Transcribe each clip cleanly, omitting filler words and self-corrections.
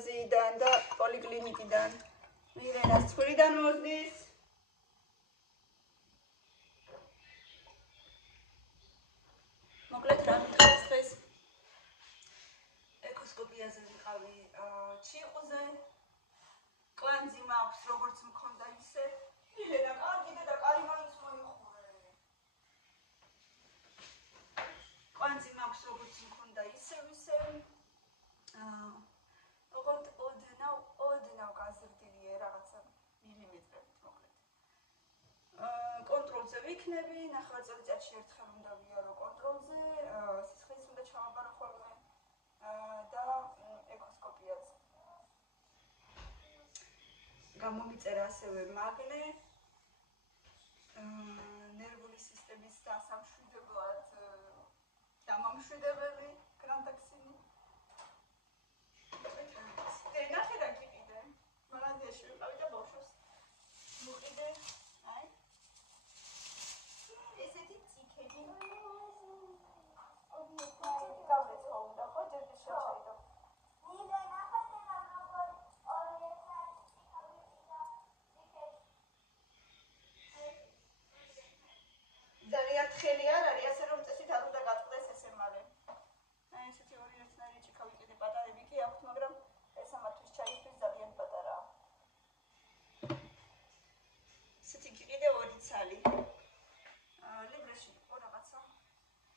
მაღაზიიდან და პოლიკლინიკიდან. მიღენას ცხრიდან მozდის. მოკლედ რა მითხარს დღეს? ეკოსკოპიაზე ვიყავი ჩიყუზე. კვანძი მაქვს როგორც მქონდა ისე. მიღენა კარგი და კარი მაინც მოიხურე. კვანძი მაქვს როგორც მქონდა ისევ. ოღონდ ოდნავ გაზრდილია რაღაცა მილიმეტრებით მოკლედ. კონტროლზე ვიქნები, ნახევარწელიწადში ერთხელ უნდა ვიარო კონტროლზე, სისხლის უნდა ჩავაბარო ხოლმე და ეკოსკოპიაზე. გამომიწერა ასევე მაგნე, ნერვული სისტემის დასამშვიდებლად დამამშვიდებელი გრანდაქსინი. ნახე რა გიყიდე. მალაზიაში ვიყავი და ბავშვს მიყიდე. აი. ესეთი ციკები. გავლეცო უნდა ხო ჯერ შეჩაიდო. ძალიან თხელი არ არის, ასე რომ წესით არ უნდა გაწყდეს ესე მალე. აი ესეთი ორი ერთნაირი ჭიქა ვიყიდე, პატარები კი აქვთ, მაგრამ ეს ამათვის ჩაისთვის ძალიან პატარაა. ესეთი გიყიდე ორი ცალი. ლიბრეში იყო რაღაცა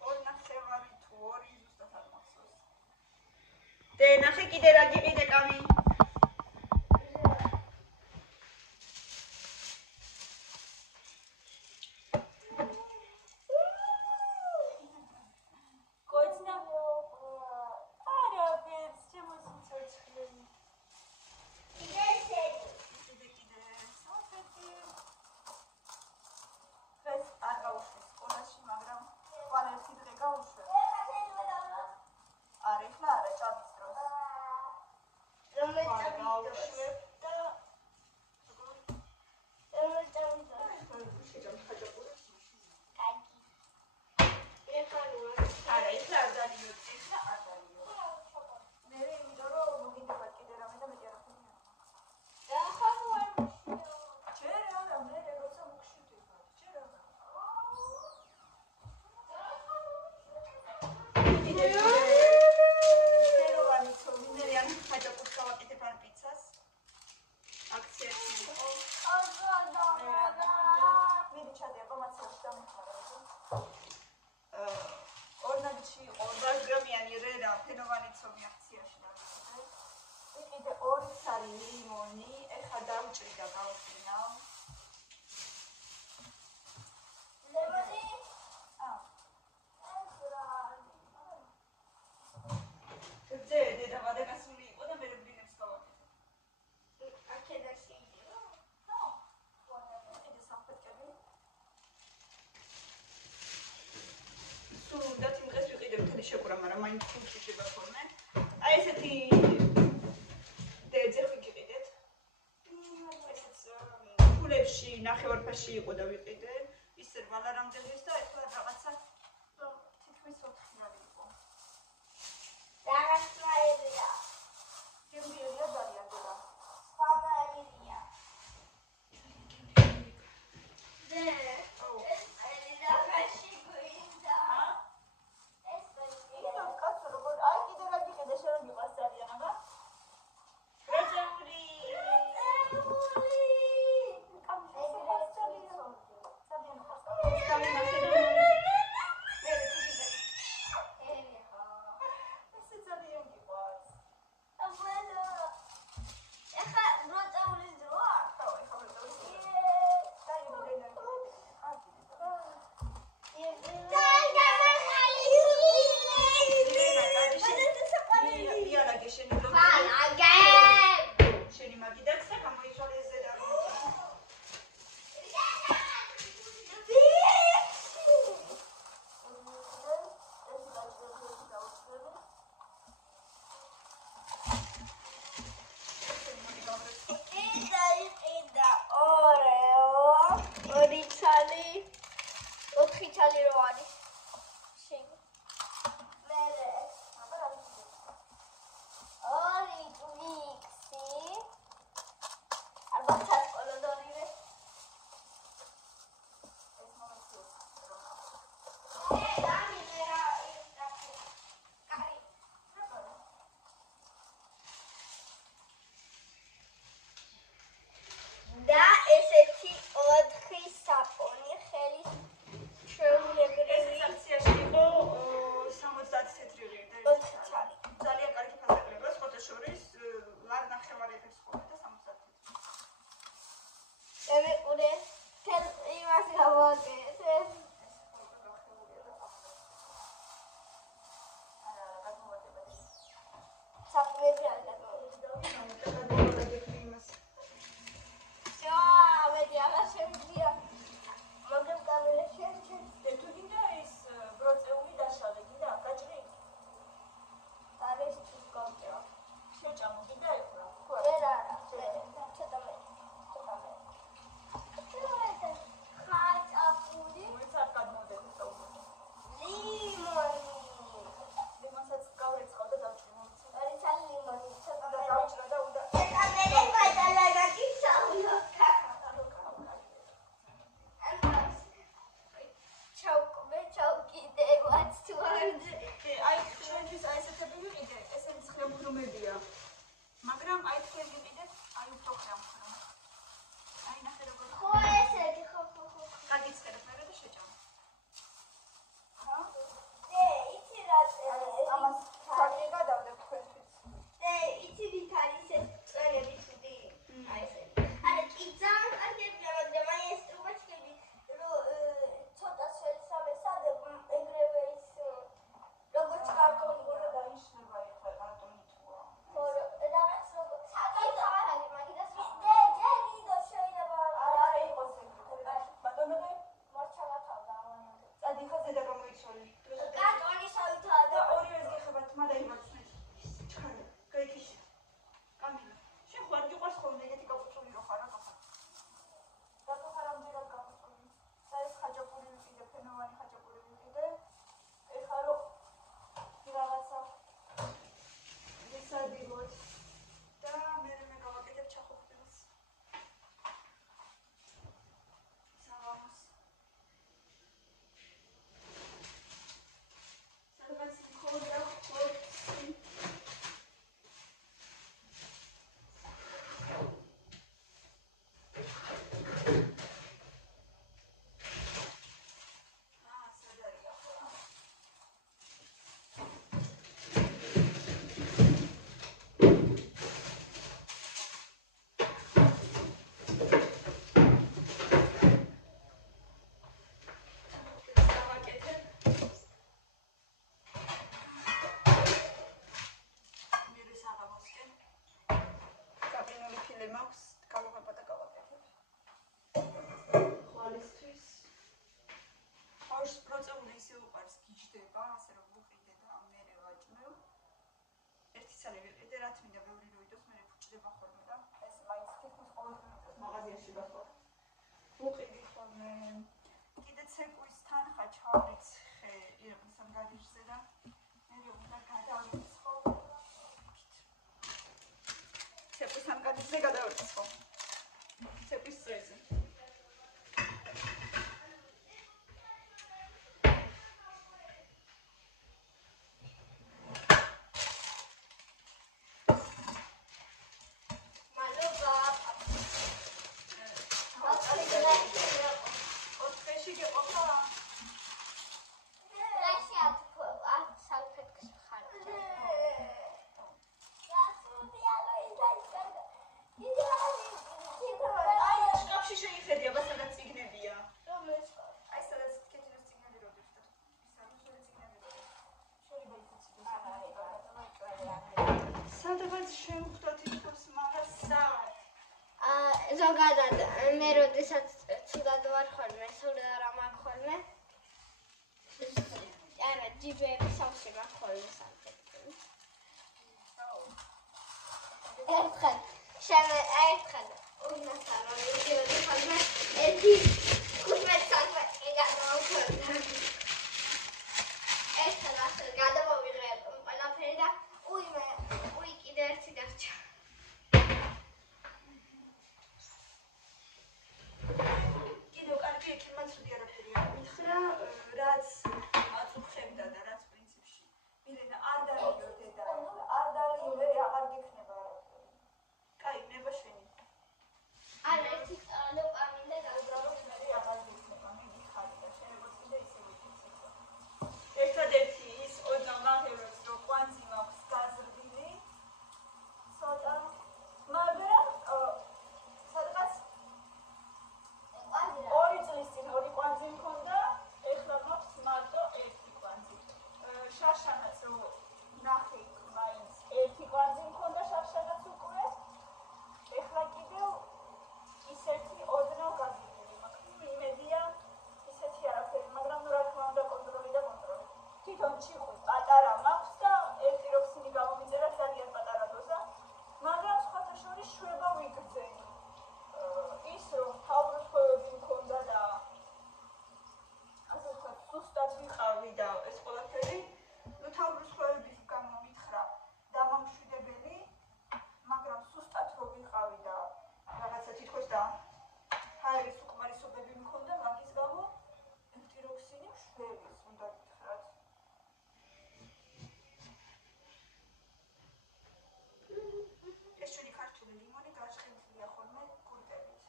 2.5 თუ 2 ზუსტად არ მახსოვს. დე ნახე კიდე რა გიყიდე კამი. შეკურა, მაგრამ მაინც ფუნქციება ხოლმე. აი ესეთი ძერხვი გიყიდეთ. ესეც ფულებში ნახევარფაში იყო და ვიყიდე. ისე ვალარამდე და ეხლა რაღაცა თითქმის 4 იყო. რაღაცაა. გემრიელია ძალიან და. სხვადასხვაია. Come ორიცალი ვიყიდე, რაც მინდა ბევრი რო იდოს, მე ფუჭდება ხოლმე და ეს მაინც თითქოს ყოველდღე მაღაზიაში გასვლა. ვუყიდი ხოლმე. კიდე ცეკვის თანხა ჩავრიცხე ირაკლის ამ გადიშზე და მე უნდა გადავიცხო. ცეკვის ამ გადიშზე გადავიცხო. ცეკვის წრეზე. ზოგადად მე როდესაც ცუდად ვარ ხოლმე, სულ არ მაქვს ხოლმე. არა, ჯიბები სავსე მაქვს ხოლმე სამხედრო. ერთხელ უნასარო ვიდეოდი ხოლმე, ერთი 15 სანტიმეტრი გადავამქრდა. ერთხელ ასე გადავიღე ყველაფერი და უი კიდე ერთი დარჩა. მაცუდი არაფერია. მითხრა, რაც აწუხებდა და რაც პრინციპში. მირენა არ დაიგო დედა, არ დაიგო, აღარ გიქნება არაფერი. კაი, ნება შენი. არა, ერთი ლოპა მინდა გავუბრალო, მე აღარ გიქნება, მე გიხარი და შეიძლება კიდე ისე ვიქცეო. ერთადერთი ის 20 ევროს რო კვანძი მაქვს გაზრდილი. ცოტა, მაგრამ სადღაც 2 წლის წინ 2 კვანძი მქონდა, ეხლა მაქვს მარტო 1 კვანძი. შარშანაც რო ნახე მაინც 1 კვანძი მქონდა შარშანაც უკვე. ეხლა კიდევ ისეთი ოდნავ გაზრდილი მაქვს. იმედია ისეთი არაფერი, მაგრამ რა თქმა უნდა კონტროლი და კონტროლი. თვითონ ჭიყვი პატარა მაქვს და ელტიროქსინი გამომიწერა ძალიან პატარა დოზა, მაგრამ სხვათა შორის შვება ვიგრძე. ის რომ თავბრუსხვევები მქონდა და ასე ვთქვათ, სუსტად ვიყავი და ეს ყველაფერი, ნუ თავბრუსხვევების გამო მითხრა დამამშვიდებელი, მაგრამ სუსტად რო ვიყავი და რაღაცა თითქოს და ჰაერის უკმარისობები მქონდა, მაგის გამო ელტიროქსინი მშვენის უნდა გითხრათ. ეს ჩვენი ქართული ლიმონი გაშხენთლია ხოლმე კურდებით.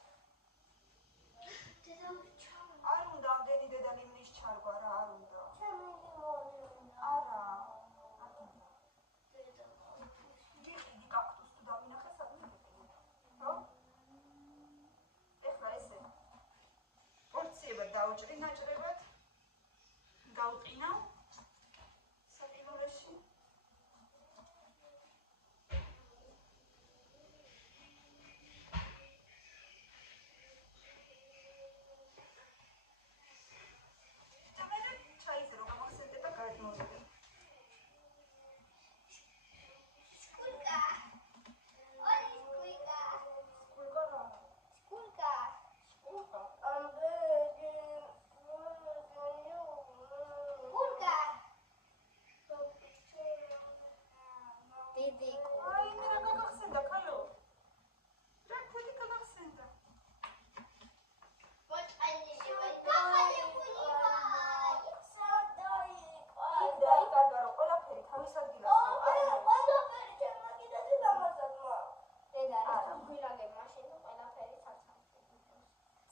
არ უნდა ამდენი დედა ლიმნის ჩარგვა რა, არ უნდა. არა, არ უნდა. გიყიდი კაქტუსს თუ დავინახე, სადმე გიყიდი. ხო? ეხლა ესე. პორციებად დაუჭრი ნაჭრებად. გავყინავ საკილოში. ჩაიზე რომ გამახსენდება გადმოვიდე. სკულკა. სკულკა რა? სკულკა. სკულკა. დიდი. აი, მე რა გაგახსენდა, ქალო? რა ქვეთი გაგახსენდა? გაიგო, ყველაფერი თავის ადგილას.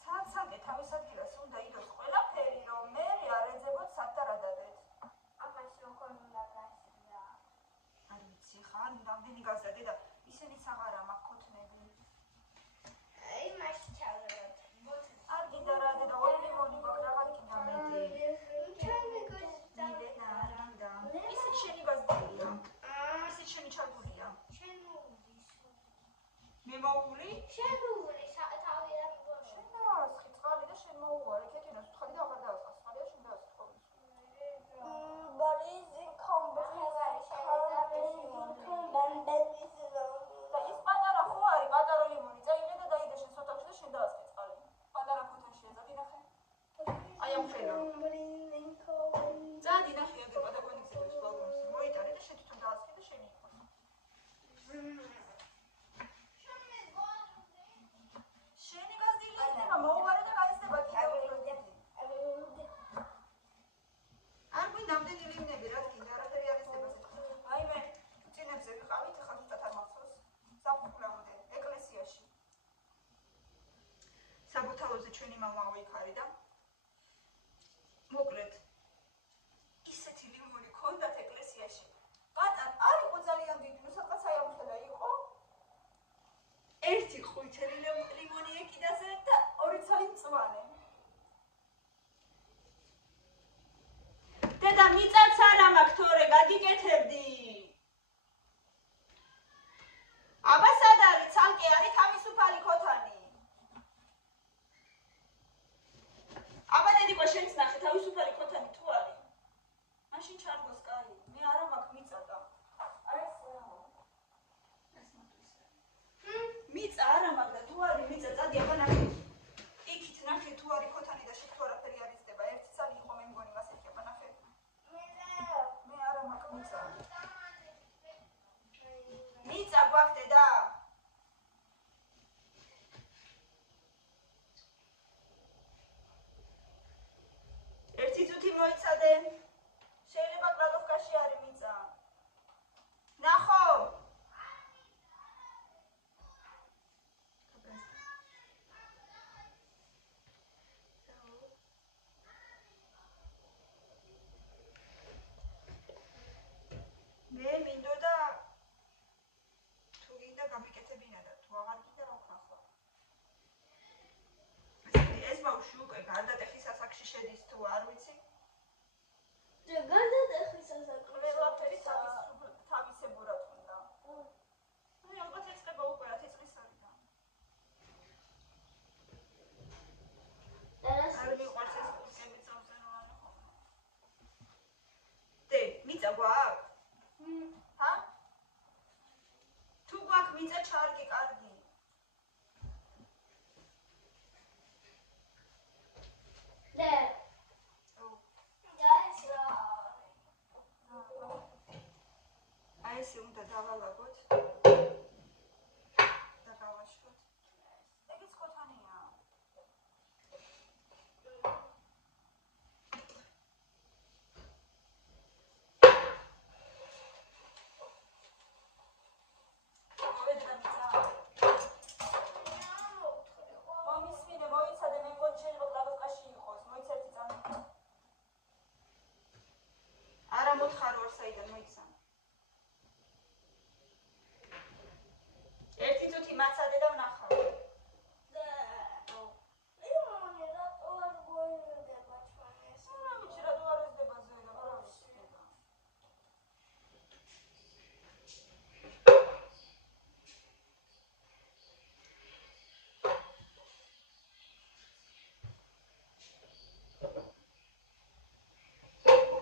ცალ-ცალკე თავის ადგილას უნდა იდოს ყველაფერი, რომ მე არ ეძებოთ სათარადადეთ. არ ვიცი, ხა არ უნდა ამდენი გაზრდე და ისინიც აღარა მაქვს ქოთნები. არ გინდა რა დედა, 2 ლიმონი გვაქვს, რაღაც გინდა მეტი. მილენა, არ გინდა. ისიც შენი გაზრდილია. ისიც შენი ჩარგულია. მე მოული? შენაასხი წყალი და შენ მოუვარე, ქეთინას უთხარი და აღარ დაასხა. წყალია შენ დაასხა. But is it complicated? შენი გაზილი იქნება, მოუვარე და გაიზრდება კიდევ. არ გვინდა ამდენი ლიმნები, რაც გინდა, არაფერი არ იზრდება. აიმე, წინებზე ვიყავით, ახლა ზუსტად არ მახსოვს. საფუძვლამდე, ეკლესიაში. საბუთალოზე ჩვენი მამა მოიქარი და მოკლედ ისეთი ლიმონი ქონდათ ეკლესიაში. პატარ არ იყო ძალიან დიდი, ნუ სადღაც აი ამხელა იყო. ერთი ყვითელი ლიმონი ეკიდაზე და 2 ცალი მწვანე. დედა მიწაც არა მაქვს თორე გაგიკეთებდი. აბა სად არის? ცალკე არის თავისუფალი ქოთანი. აბა დედიკო შენც ნახე თავისუფალი ქოთანი თუ არის? მაშინ ჩარგოს კარი. მე არა მაქვს მიწა და. აი ეს მიწა არა მაქვს და თუ არის მიწა წადი აბა ნახე. იქით ნახე თუ არის ქოთანი და შეგ თუ არაფერი არ იზრდება. ერთი ცალი იყო მე მგონი მასეთი აბა ნახე. მე არა მაქვს მიწა. მიწა გვაქვს დედა. ერთი წუთი მოიცადე. შეიძლება კლადოვკაში არის მიწა. ნახო. მე მინდოდა თუ გინდა გამიკეთებინა და თუ აღარ გინდა რა ვქნა ხო? ეს ბავშვი უკვე გარდატეხის ასაკში შედის თუ არ ვიცი? გარდატეხის ასაკში. ყველაფერი თავისებურად უნდა. აი ალბათ ეწყება უკვე 10 წლის არის და. არ მიყვარს ეს კურსები წავზე რა არა ხო? დე, მიწა გვაქვს? ჰა? თუ გვაქვს მიწა ჩარგი კარგი. დე. აი ესე უნდა დავალაგოთ და გავაშლოთ. ეგეც ქოთანია. მოვედა მიწა. მომისმინე, მოიცადე, მე მგონი შეიძლება კლადოვკაში იყოს. მოიც ერთი წამი. არა მოთხარო არ საიდან მოიცან. ერთი წუთი მაცადე და ვნახავ. ლიმონი რატო არ გვერდება ჩვენ ეს? რა ვიცი რატო არ ეზდება ზედა, რა ვიცი.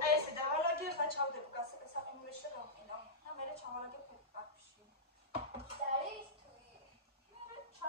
აი ესე დავალაგე, ახლა ჩავდებ საყინულეში და გავყიდავ. და მერე ჩავალაგებ პარკში. არის თუ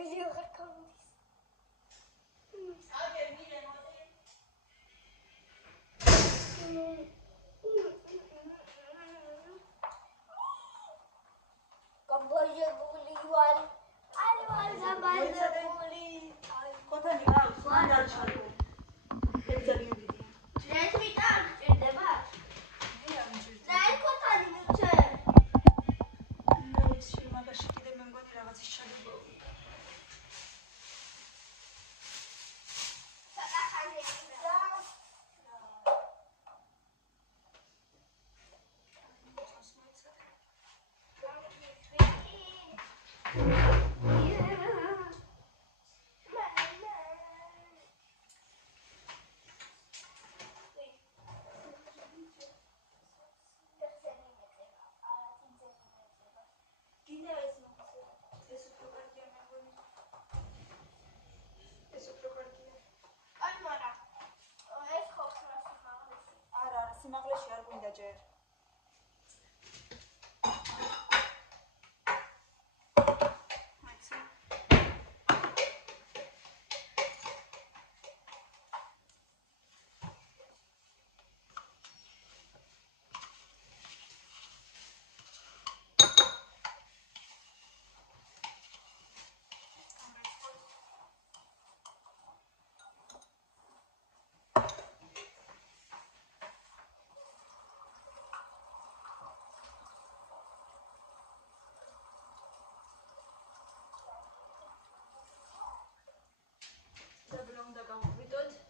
ვიდეო ხარ კომდის. აგერ მილე მოდი. გაბაჟებული ვარ. აი ვარ გაბაჟებული. ქოთანი გაქვს, მან დარჩა. ეცალი მიდია. ეს ვიტარ ჭირდება? მე არ მჭირდება. და ეს ქოთანი მუჩე. ნუ ვიცი, მაგაში კიდე მე მგონი რაღაცის ჩადება. საკახანი და სიმაღლეში არ გვინდა ჯერ. უნდა გავუვიდოთ.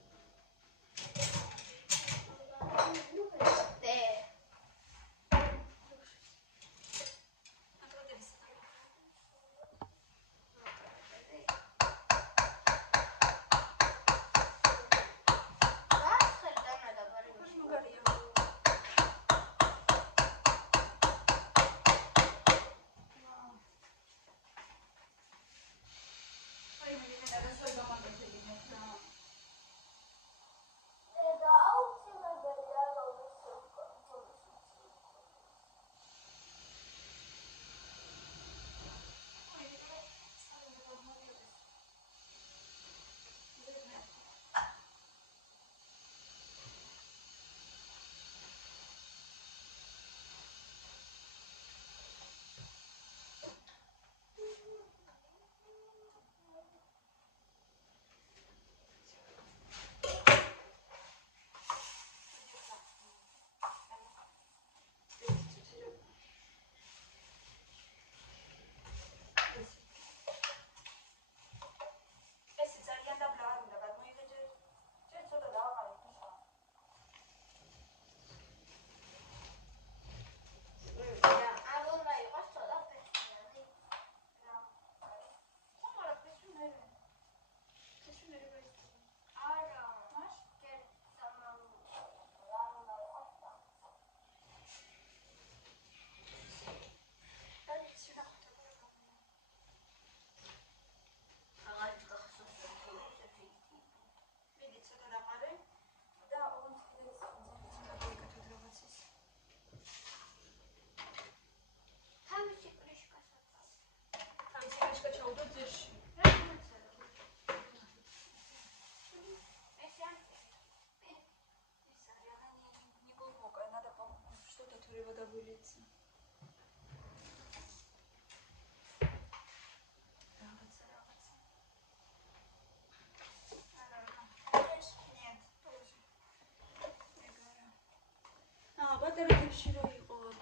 ბატარეთებში რო იყო აქ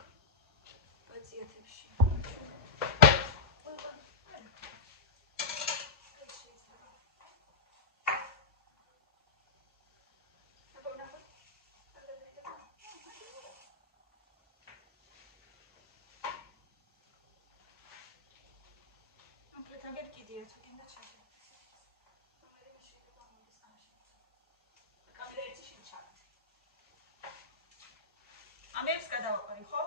პაციენტებში აგერ კიდე ერთ გინდა ჩაჭი. რომელიც შეიძლება მომდის ამაში. კამერა ერთი შეჩარდ. ამებს გადავაყარი, ხო?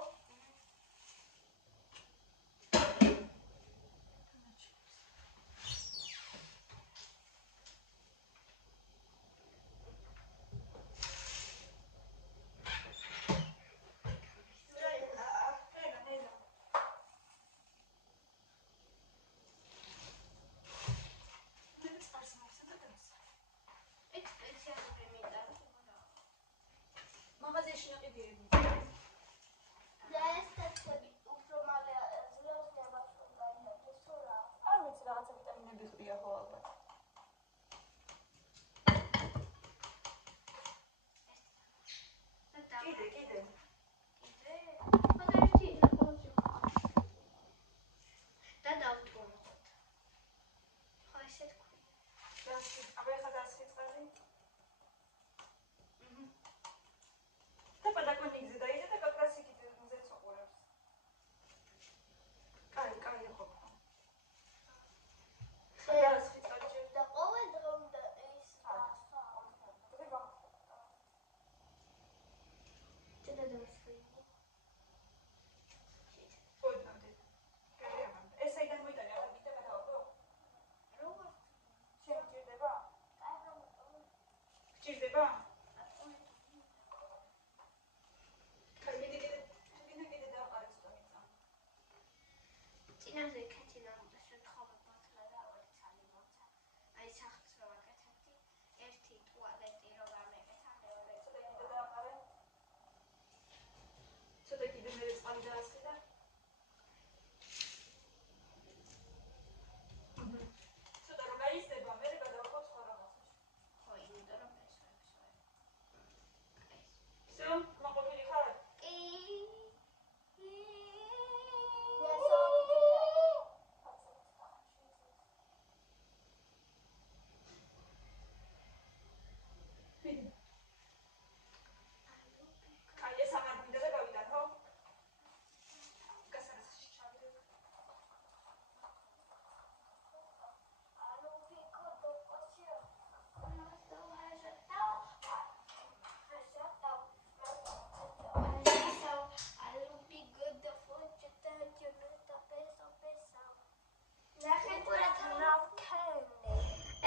და ეს თეთრები უფრო მალე ძლევს ნებართვას გაიარდეს თუ რა? არ ვიცი, რაღაცა ვიტამინები ყრია ხო ალბათ. კიდე. Подожди, და დავთვალოთ. ხო ესე თქვი. აბა ეხლა დასხიწყალი. და პადაკონიგზე დაიდე და კაკრასიკით მზეც უყურებს. კაი ხო. დასხიწყალი და ყოველ დღე უნდა ის ეს საიდან მოიტანე, ახლა გიტება დავაბო? შენ გჭირდება? გჭირდება? კიდე დავყარე ცოტა მიწა. წინაზე ქეთინა შემთხვევა ბათლა და ავერი ცალი მოცა. აი სახს რო აკეთებდი, ერთი ტუალეტი რო გამეკეთა, მეორე ცოტა კიდე დავყარე. ცოტა კიდე მერე წყალი დაასხი და ცოტა რომ გაიზრდება, მერე გადავყავ სხვა რაღაცაში. ხო, იმიტომ რომ ეს всё, მოყოფილი ხარ? კი. კაი, ეს აღარ გვინდა და გავიტან, ხო? გასარასში ჩავდე.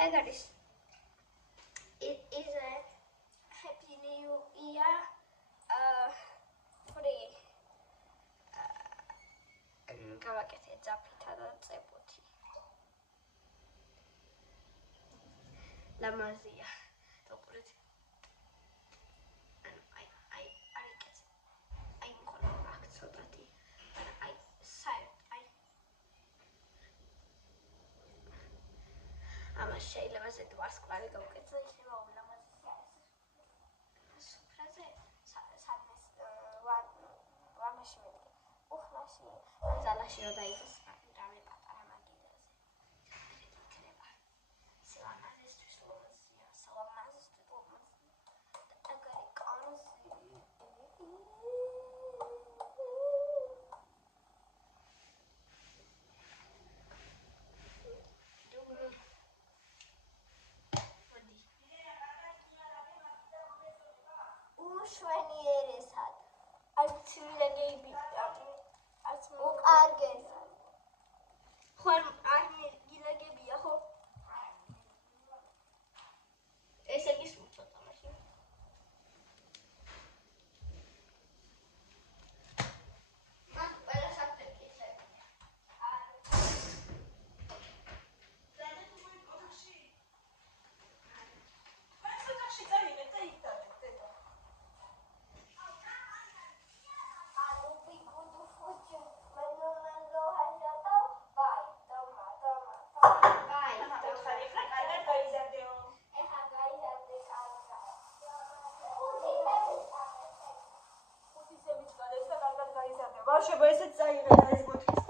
ეგ არის იზე Happy New Year free გავაკეთე ძაფითა და წებუთი ლამაზია დაუყურეთ აი არ იკეთე აი მქონდა აქ ცოტათი აი საერთოდ აი ამას შეიძლება ზედ ვარსკვლავი გავუკეთო ისევა ულამაზესი არის სუფრაზე სადმეს ვამაში მეტყვი უხმაში ზალაში რო დაიდეს რავი პატარა მაგიდაზე იქნება სილამაზისთვის ლამაზია სილამაზისთვის ლამაზია აგარი კანს უშვენიერესად არცილეგები უკარგესად ხო არ გილეგებია ხო ესე გისმ ცოტა მაშინ მან ყველა საფეთქისე ბავშვებო, ესეც წაიღეთ ეს ბოთლის.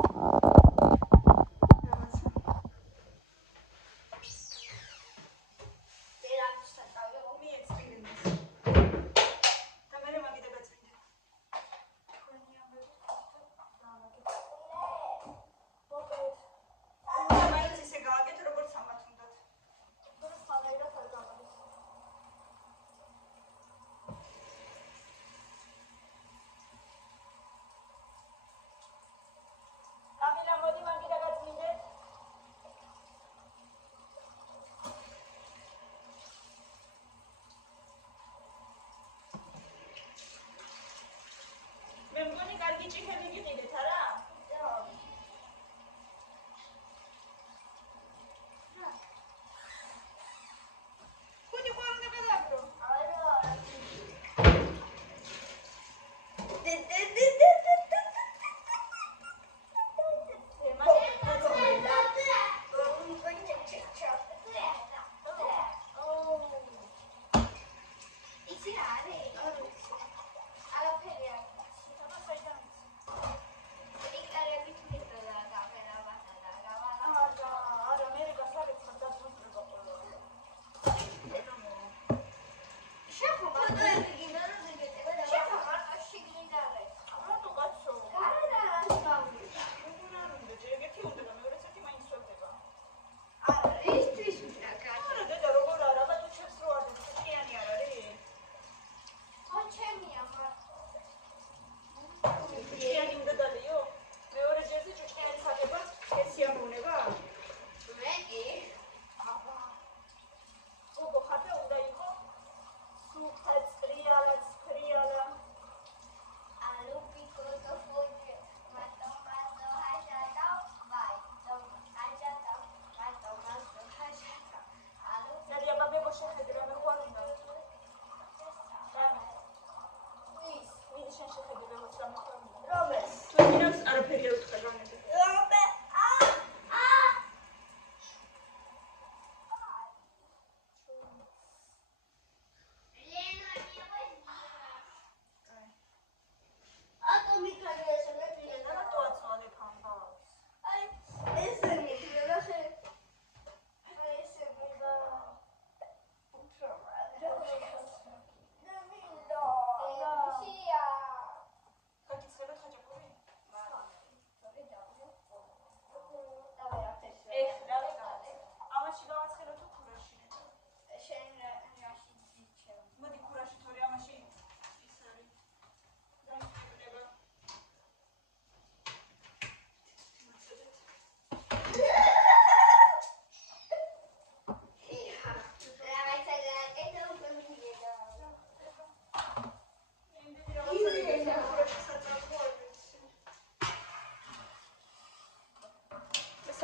მერე უთხრა განედი.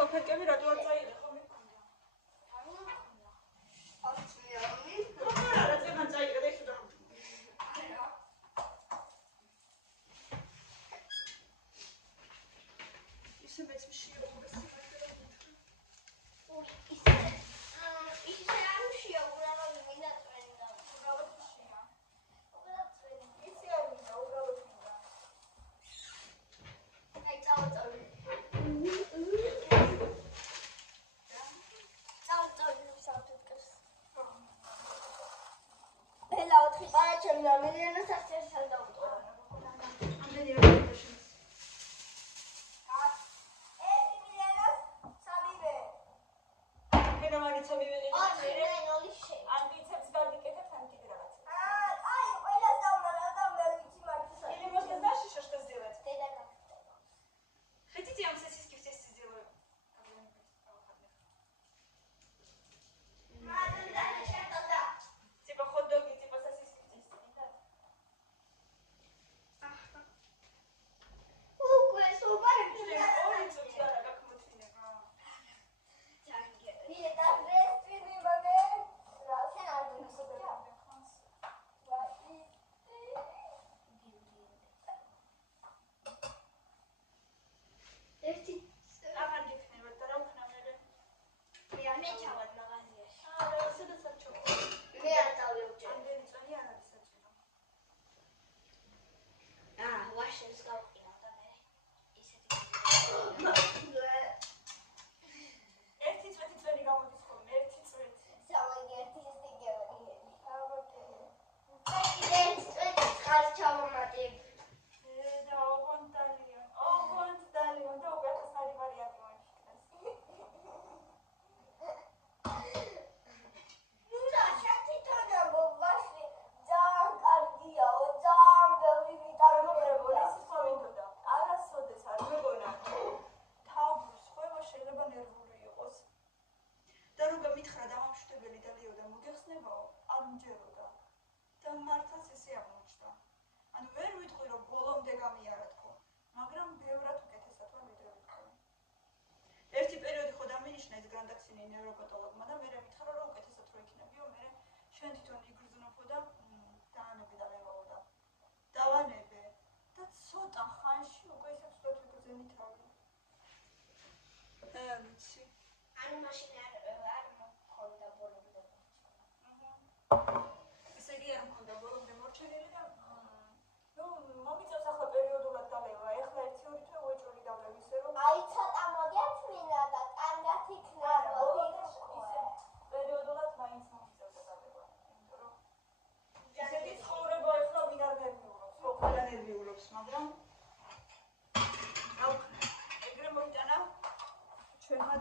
Sokakები რატო არ წაიღე ხომ მეკონდა? რა წეგან წაიღე და ისე და ისე მეც მშიაობა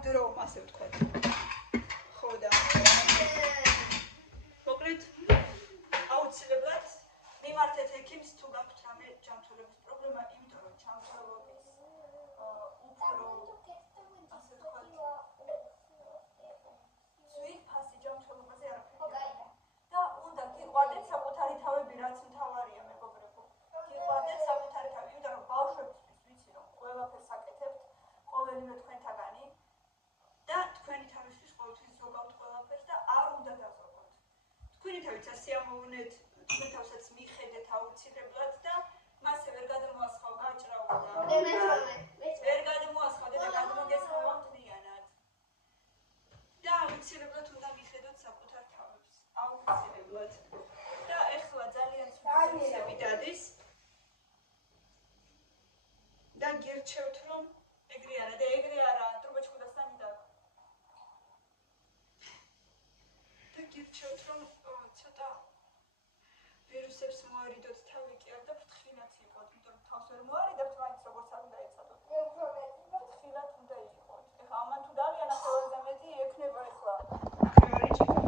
დრო ასე ვთქვათ. ხო და მოკლედ აუცილებლად მიმართეთ ექიმს თუ გაქვთ რამე ჯანმრთელობის პრობლემა, იმიტომ რომ ჯანმრთელობის უფრო ასე ვთქვათ ძვირფასი ჯანმრთელობაზე არაფერი და უნდა გიყვარდეთ საკუთარი თავები, რაც მთავარია მეგობრებო. გიყვარდეთ საკუთარი თავი, იმიტომ რომ ბავშვებისთვის ვიცი რომ ყველაფერს აკეთებთ ყოველივე თქვენთაგანი და თქვენი თავისთვის ყოველთვის ზოგავთ ყველაფერს და არ უნდა დაზოგოთ. თქვენი თავიც ასიამოვნეთ, თქვენ თავსაც მიხედეთ აუცილებლად და მასე ვერ გადამოასხავ გაჭრაო და გირჩევთ რომ ეგრე არა და ეგრე არა ტრუბოჩკუდასთან და გირჩევთ რომ ცოტა ვირუსებს მოარიდოთ თავი კი არ და ფრთხილად იყოთ, იმიტომ რომ თავს ვერ მოარიდებთ მაინც როგორც არ უნდა ეცადოთ. ფრთხილად უნდა იყოთ. ეხლა ამან თუ დავიან ნახევარზე მეტი ექნება ეხლა. ნახევარი ჩიქა.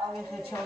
Avete ciao,